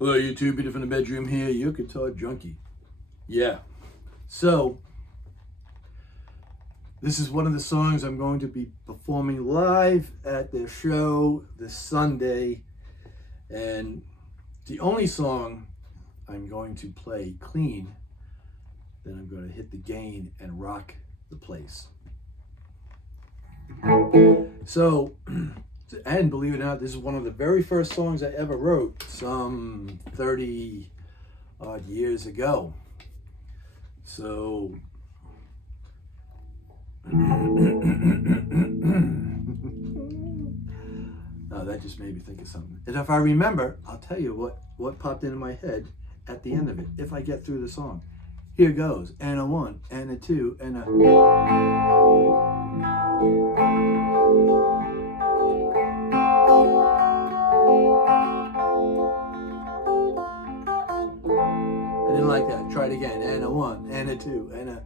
Hello YouTube, Peter from the bedroom here, your guitar junkie. Yeah, so this is one of the songs I'm going to be performing live at their show this Sunday, and the only song I'm going to play clean, then I'm going to hit the gain and rock the place. So, and believe it or not, this is one of the very first songs I ever wrote some 30 odd years ago. So, that just made me think of something. And if I remember, I'll tell you what popped into my head at the end of it, if I get through the song. Here goes, and a one, and a two, and a... I didn't like that. Try it again. And a one, and a two, and a...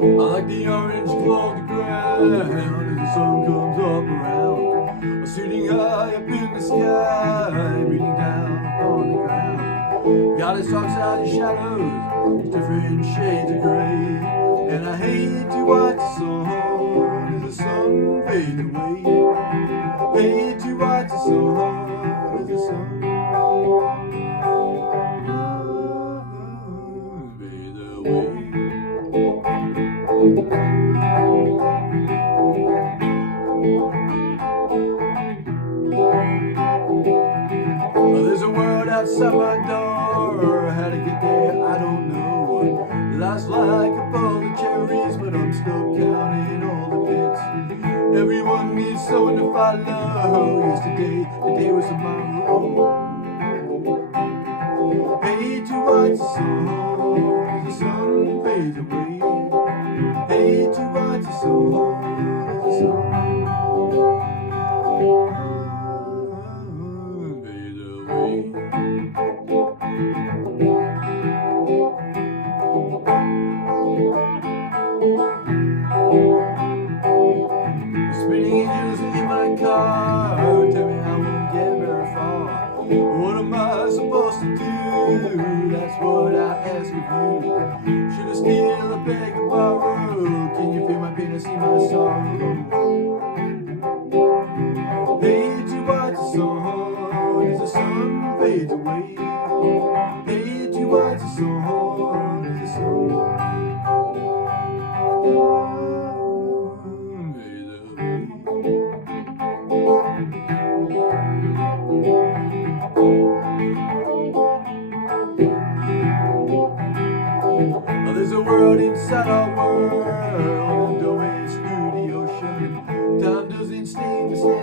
I like the orange glow of the ground as the sun comes up around. I'm shooting high up in the sky, beating down upon the ground. God is outside the shadows, different shades of gray. And I hate to watch the sun as the sun fades away. Hate to watch the sun as the sun fades away. There's a world outside my door. How to get there, I don't know. Life's like a bowl of cherries, but I'm still counting all the bits. Everyone needs someone to follow. Yesterday, the day was tomorrow. Hate to watch the sun as the sun fades away. Hate to watch the sun as the sun fades away. Spinning engines in my car tell me I won't get very far. What am I supposed to do? That's what I ask of you. Should I steal, or beg, or borrow? Can you feel my pain and see my sorrow? Hate to watch the sun as the sun fades away. Hate to watch the sun as the sun fades away. There's a world inside our world, always through the ocean. Time doesn't stand still,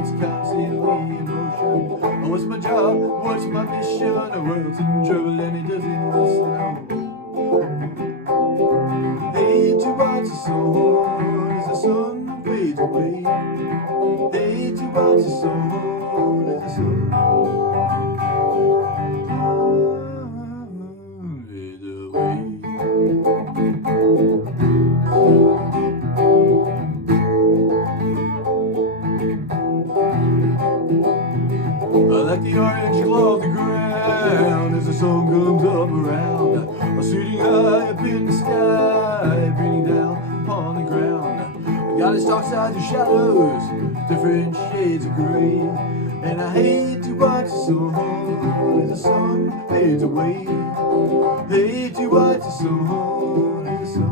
it's constantly in motion. What's my job? What's my mission? The world's in trouble and it doesn't listen. Hate to watch the sun as the sun fades away. Hate to watch the sun as the sun fades away. I like the orange glow of the ground as the sun comes up around. I'm shooting high up in the sky, beating down upon the ground. God is outside the shadows, different shades of gray. And I hate to watch the sun as the sun fades away. Hate to watch the sun as the sun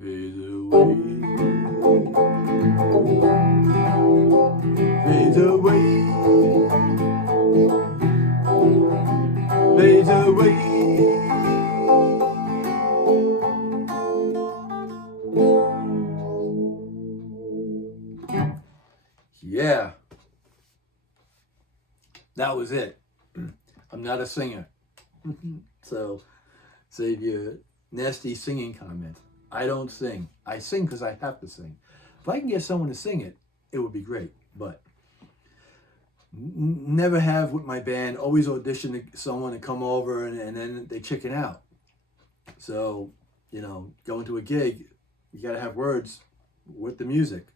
fades away. Fades away. Fades away. Yeah, That was it. I'm not a singer. So save your nasty singing comments. I don't sing. I sing because I have to sing. If I can get someone to sing it, it would be great. But never have with my band. Always audition someone to come over and then they chicken out. So, going to a gig, you got to have words with the music.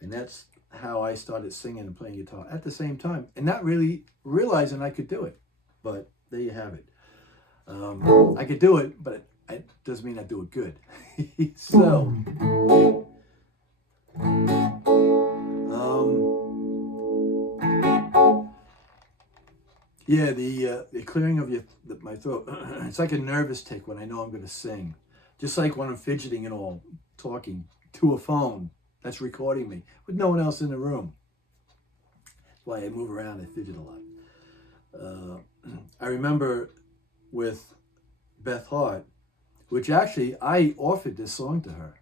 And that's how I started singing and playing guitar at the same time. And not really realizing I could do it. But there you have it. I could do it, but it doesn't mean I do it good. So, yeah, the clearing of my throat. It's like a nervous tick when I know I'm going to sing. Just like when I'm fidgeting and all, talking to a phone that's recording me with no one else in the room. That's why I move around, I fidget a lot. I remember with Beth Hart, which actually I offered this song to her.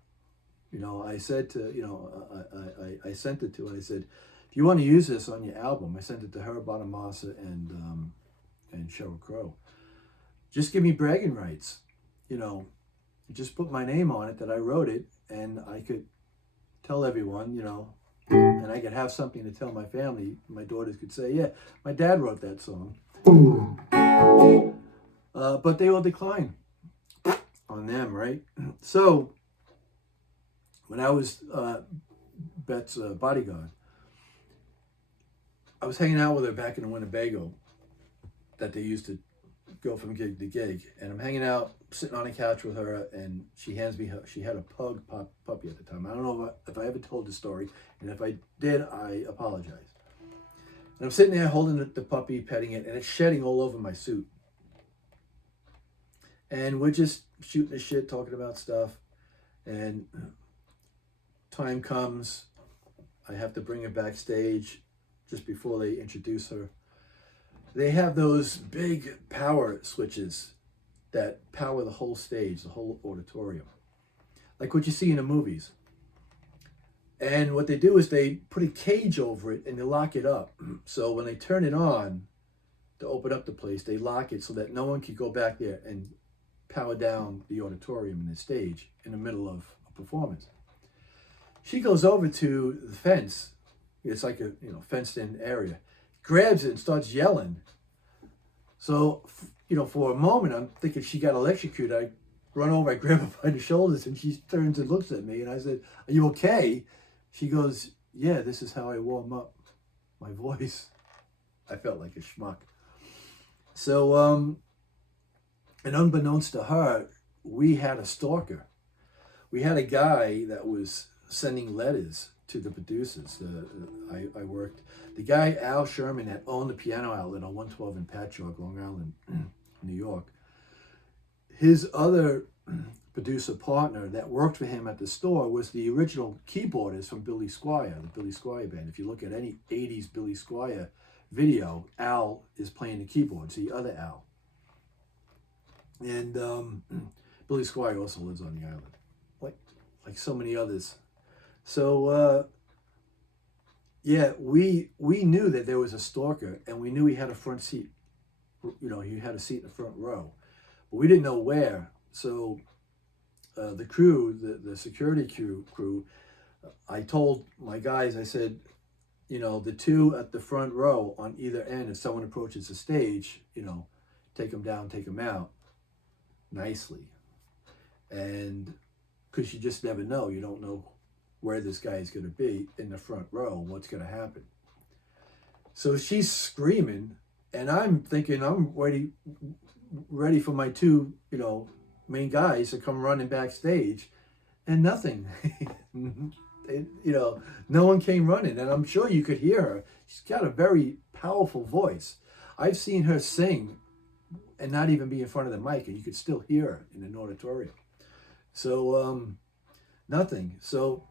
I said to, I sent it to her. I said, if you want to use this on your album, I sent it to her, Bonamassa, and Sheryl Crow. Just give me bragging rights. Just put my name on it, that I wrote it, and I could tell everyone, and I could have something to tell my family. My daughters could say, yeah, my dad wrote that song. But they all declined on them, right? So when I was Beth's bodyguard, I was hanging out with her back in the Winnebago that they used to go from gig to gig. And I'm hanging out, sitting on a couch with her, and she hands me she had a pug puppy at the time. I don't know if I ever told the story, and if I did, I apologize. And I'm sitting there holding the puppy, petting it, and it's shedding all over my suit. And we're just shooting the shit, talking about stuff. And time comes, I have to bring her backstage just before they introduce her. They have those big power switches that power the whole stage, the whole auditorium, like what you see in the movies. And what they do is they put a cage over it and they lock it up. So when they turn it on to open up the place, they lock it so that no one can go back there and power down the auditorium and the stage in the middle of a performance. She goes over to the fence. It's like a fenced in area. Grabs it and starts yelling. So, for a moment, I'm thinking she got electrocuted. I run over, I grab her by the shoulders, and she turns and looks at me. And I said, "Are you okay?" She goes, "Yeah, this is how I warm up my voice." I felt like a schmuck. So, and unbeknownst to her, we had a stalker. We had a guy that was sending letters to the producers. I worked. The guy, Al Sherman, that owned the piano outlet on 112 in Patchogue, Long Island, New York. His other producer partner that worked for him at the store was the original keyboardist from Billy Squier, the Billy Squier band. If you look at any 80s Billy Squier video, Al is playing the keyboards, the other Al. And Billy Squier also lives on the island, like so many others. So, yeah, we knew that there was a stalker, and we knew he had a front seat. He had a seat in the front row. But we didn't know where. So the crew, the security crew, I told my guys, I said, the two at the front row on either end, if someone approaches the stage, take them down, take them out nicely. And because you just never know. You don't know where this guy is going to be in the front row, what's going to happen. So she's screaming, and I'm thinking I'm ready for my two, main guys to come running backstage, and nothing. No one came running, and I'm sure you could hear her. She's got a very powerful voice. I've seen her sing and not even be in front of the mic, and you could still hear her in an auditorium. So, nothing. So,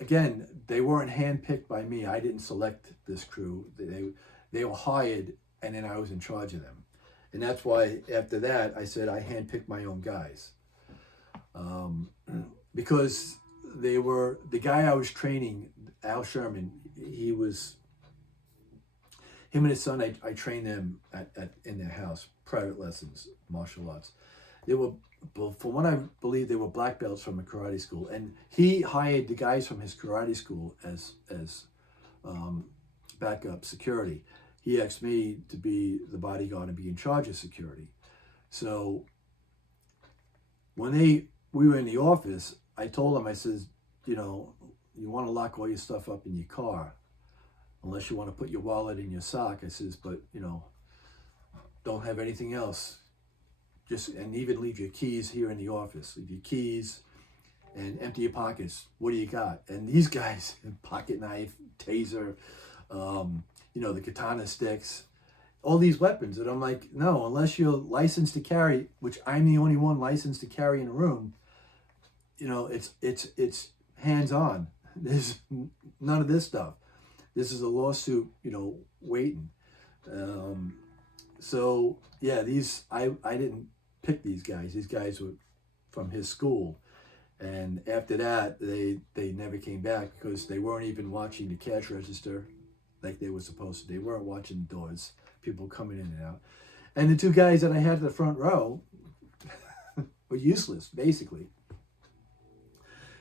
again, they weren't handpicked by me. I didn't select this crew. They were hired, and then I was in charge of them. And that's why after that, I said I handpicked my own guys. Because they were, the guy I was training, Al Sherman, him and his son, I trained them in their house, private lessons, martial arts. They were, from what I believe, they were black belts from a karate school, and he hired the guys from his karate school as backup security. He asked me to be the bodyguard and be in charge of security. So when we were in the office, I told him, I says, you know, you want to lock all your stuff up in your car, unless you want to put your wallet in your sock. I says, but, you know, don't have anything else. And even leave your keys here in the office. Leave your keys and empty your pockets. What do you got? And these guys, pocket knife, taser, you know, the katana sticks, all these weapons. And I'm like, no, unless you're licensed to carry, which I'm the only one licensed to carry in a room, you know, it's hands-on. There's none of this stuff. This is a lawsuit, you know, waiting. So yeah, I didn't pick these guys. These guys were from his school. And after that, they never came back because they weren't even watching the cash register like they were supposed to. They weren't watching the doors, people coming in and out. And the two guys that I had in the front row were useless, basically.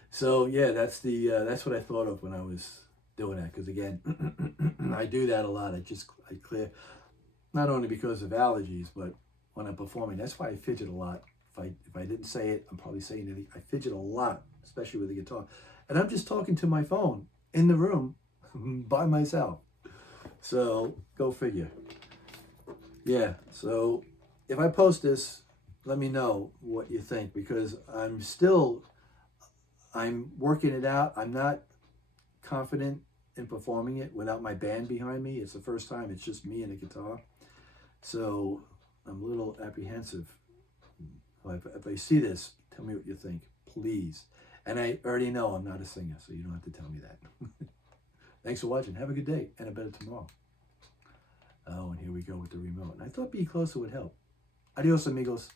So yeah, that's what I thought of when I was doing that. Because again, I do that a lot. I clear, not only because of allergies, but when I'm performing. That's why I fidget a lot. If I didn't say it, I'm probably saying it. I fidget a lot, especially with the guitar. And I'm just talking to my phone in the room by myself. So go figure. Yeah, so if I post this, let me know what you think, because I'm working it out. I'm not confident in performing it without my band behind me. It's the first time it's just me and a guitar. So I'm a little apprehensive. If I see this, tell me what you think, please. And I already know I'm not a singer, so you don't have to tell me that. Thanks for watching. Have a good day, and a better tomorrow. Oh, and here we go with the remote. And I thought being closer would help. Adios, amigos.